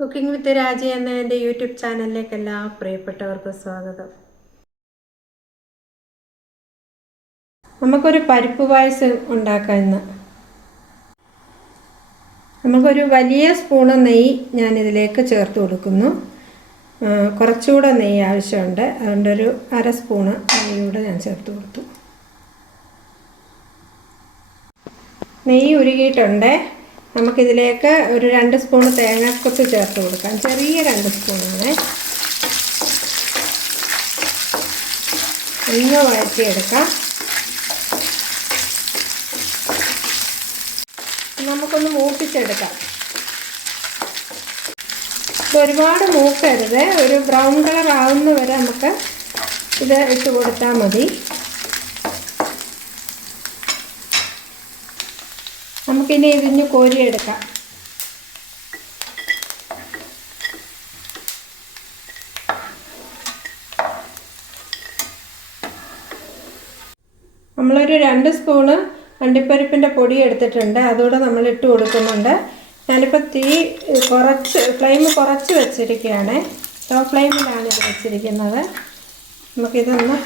Cooking വിത്ത് രാജി എന്ന എന്റെ യൂട്യൂബ് ചാനലിലേക്ക് എല്ലാ പ്രിയപ്പെട്ടവർക്കും സ്വാഗതം. നമുക്കൊരു പരിപ്പ് പായസം ഉണ്ടാക്കാം ഇന്ന് നമുക്കൊരു വലിയ സ്പൂണ് നെയ്യ് ഞാനിതിലേക്ക് ചേർത്ത് കൊടുക്കുന്നു. കുറച്ചുകൂടെ നെയ്യ് ആവശ്യമുണ്ട്. അതുകൊണ്ടൊരു അര സ്പൂണ് നെയ്യൂടെ ഞാൻ ചേർത്ത് കൊടുത്തു. നെയ്യ് ഉരുകിയിട്ടുണ്ട്. നമുക്കിതിലേക്ക് ഒരു രണ്ട് സ്പൂൺ തേങ്ങാക്കൊത്ത് ചേർത്ത് കൊടുക്കാം. ചെറിയ രണ്ട് സ്പൂണാണ്. ഒന്ന് വഴറ്റിയെടുക്കാം. നമുക്കൊന്ന് മൂപ്പിച്ചെടുക്കാം. ഒരുപാട് മൂക്കരുത്. ഒരു ബ്രൗൺ കളർ ആവുന്ന വരെ നമുക്ക് ഇത് ഇട്ട് കൊടുത്താൽ മതി. നമുക്കിനി ഇതിഞ്ഞ് കോരിയെടുക്കാം. നമ്മളൊരു രണ്ട് സ്പൂണ് അണ്ടിപ്പരിപ്പിന്റെ പൊടി എടുത്തിട്ടുണ്ട്. അതുകൂടെ നമ്മൾ ഇട്ട് കൊടുക്കുന്നുണ്ട്. ഞാനിപ്പോൾ തീ കുറച്ച് ഫ്ലെയിം കുറച്ച് വെച്ചിരിക്കുകയാണ്. ലോ ഫ്ലെയിമിലാണ് ഇത് വെച്ചിരിക്കുന്നത്. നമുക്കിതൊന്ന്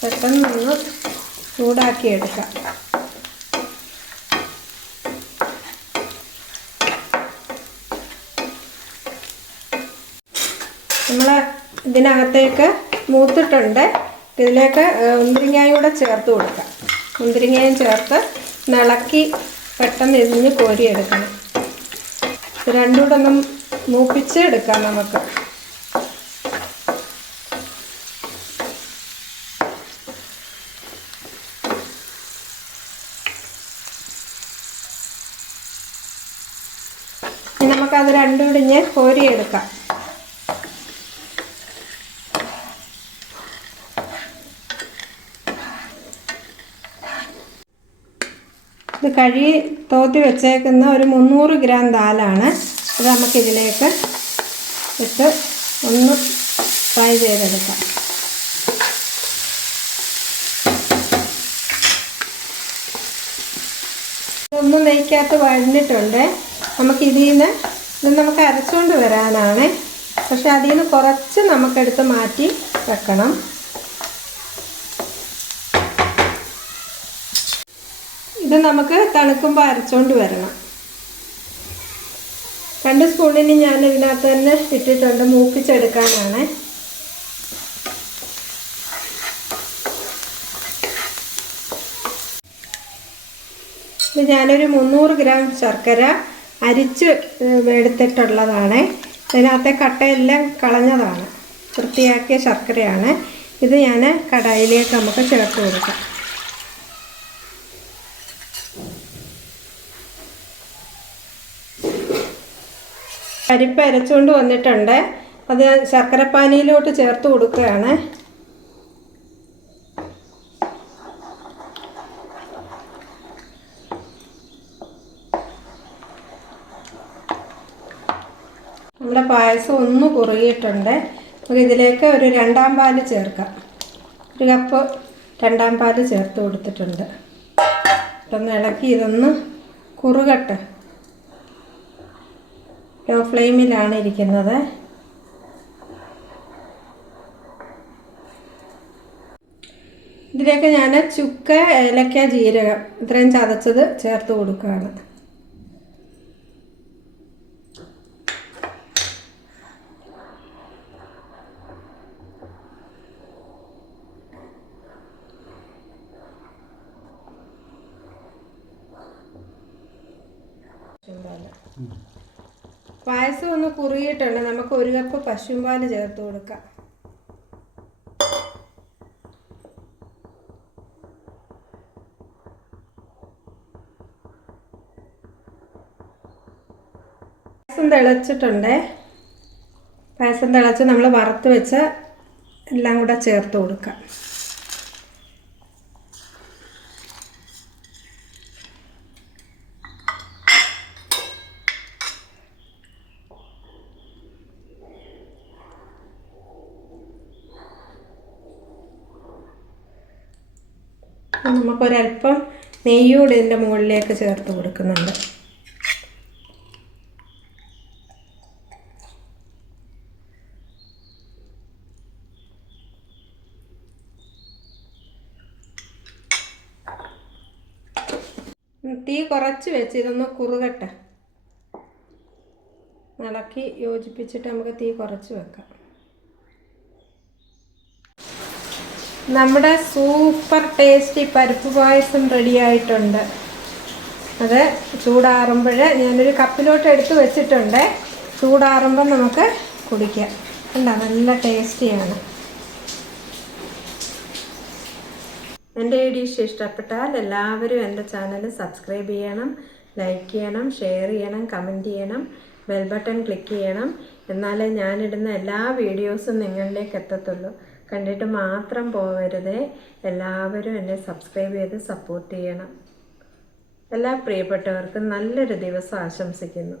പെട്ടെന്നൊന്ന് ചൂടാക്കി നമ്മൾ ഇതിനകത്തേക്ക് മൂത്തിട്ടുണ്ട്. ഇതിലേക്ക് മുന്തിരിങ്ങായും കൂടെ ചേർത്ത് കൊടുക്കാം. മുന്തിരിങ്ങയും ചേർത്ത് നിളക്കി പെട്ടെന്ന് ഇതിന് കോരിയെടുക്കണം. രണ്ടും കൂടെ ഒന്ന് മൂപ്പിച്ച് എടുക്കാം നമുക്ക്. നമുക്കത് രണ്ടും ഇടിഞ്ഞ് കോരിയെടുക്കാം. ഇത് കഴുകി തോത്തി വെച്ചേക്കുന്ന ഒരു മുന്നൂറ് ഗ്രാം ദാലാണ് അത് നമുക്കിതിലേക്ക് ഇട്ട് ഒന്ന് ഫ്രൈ ചെയ്തെടുക്കാം. ഇതൊന്നും നെയ്ക്കകത്ത് വഴഞ്ഞിട്ടുണ്ട്. നമുക്ക് ഇതിൽ നിന്ന് ഇത് നമുക്ക് അരച്ചുകൊണ്ട് വരാനാണ്. പക്ഷെ അതിൽ നിന്ന് കുറച്ച് നമുക്കെടുത്ത് മാറ്റി വെക്കണം. നമുക്ക് തണുക്കുമ്പോൾ അരച്ചുകൊണ്ട് വരണം. രണ്ട് സ്പൂണിന് ഞാൻ ഇതിനകത്ത് തന്നെ ഇട്ടിട്ടുണ്ട്. മൂപ്പിച്ചെടുക്കാനാണ്. ഞാനൊരു മുന്നൂറ് ഗ്രാം ശർക്കര അരിച്ച് എടുത്തിട്ടുള്ളതാണ്. ഇതിനകത്തെ കട്ടയെല്ലാം കളഞ്ഞതാണ്. വൃത്തിയാക്കിയ ശർക്കരയാണ്. ഇത് ഞാൻ കടായിലേക്ക് നമുക്ക് ചേർത്ത് കൊടുക്കാം. പരിപ്പ് അരച്ചുകൊണ്ട് വന്നിട്ടുണ്ട്. അത് ശർക്കരപ്പാനിയിലോട്ട് ചേർത്ത് കൊടുക്കുകയാണ്. നമ്മുടെ പായസം ഒന്ന് കുറുകിയിട്ടുണ്ട്. നമുക്ക് ഇതിലേക്ക് ഒരു രണ്ടാം പാൽ ചേർക്കാം. ഒരു കപ്പ് രണ്ടാം പാൽ ചേർത്ത് കൊടുത്തിട്ടുണ്ട്. ഇതൊന്ന് ഇളക്കി ഇതൊന്ന് കുറുകട്ടെ. ലോ ഫ്ലെയിമിലാണ് ഇരിക്കുന്നത്. ഇതിലേക്ക് ഞാൻ ചുക്ക ഏലക്ക ജീരകം ഇത്രയും ചതച്ചത് ചേർത്ത് കൊടുക്കുകയാണ്. പായസം ഒന്ന് കുറുകിയിട്ടുണ്ട്. നമുക്ക് ഒരു കപ്പ് പശുമ്പാൽ ചേർത്ത് കൊടുക്കാം. പായസം തിളച്ചിട്ടുണ്ട്. പായസം തിളച്ച് നമ്മൾ വറുത്ത് വെച്ച് എല്ലാം കൂടെ ചേർത്ത് കൊടുക്കാം. നമുക്കൊരല്പം നെയ്യും കൂടി ഇതിന്റെ മുകളിലേക്ക് ചേർത്ത് കൊടുക്കുന്നുണ്ട്. തീ കുറച്ച് വെച്ച് ഇതൊന്ന് കുറുകട്ടെ. ഇളക്കി യോജിപ്പിച്ചിട്ട് നമുക്ക് തീ കുറച്ച് വെക്കാം. നമ്മുടെ സൂപ്പർ ടേസ്റ്റി പരിപ്പ് പായസം റെഡി ആയിട്ടുണ്ട്. അത് ചൂടാറുമ്പോൾ ഞാനൊരു കപ്പിലോട്ട് എടുത്ത് വെച്ചിട്ടുണ്ട്. ചൂടാറുമ്പോൾ നമുക്ക് കുടിക്കാം. കണ്ടോ? നല്ല ടേസ്റ്റിയാണ്. എന്റെ ഈ ഡിഷ് ഇഷ്ടപ്പെട്ടാൽ എല്ലാവരും എന്റെ ചാനൽ സബ്സ്ക്രൈബ് ചെയ്യണം ലൈക്ക് ചെയ്യണം ഷെയർ ചെയ്യണം കമന്റ് ചെയ്യണം ബെൽ ബട്ടൺ ക്ലിക്ക് ചെയ്യണം. എന്നാലേ ഞാനിടുന്ന എല്ലാ വീഡിയോസും നിങ്ങളിലേക്ക് എത്തത്തുള്ളൂ. കണ്ടിട്ട് മാത്രം പോകരുതേ എല്ലാവരും എന്നെ സബ്സ്ക്രൈബ് ചെയ്ത് സപ്പോർട്ട് ചെയ്യണം. എല്ലാ പ്രിയപ്പെട്ടവർക്കും നല്ലൊരു ദിവസം ആശംസിക്കുന്നു.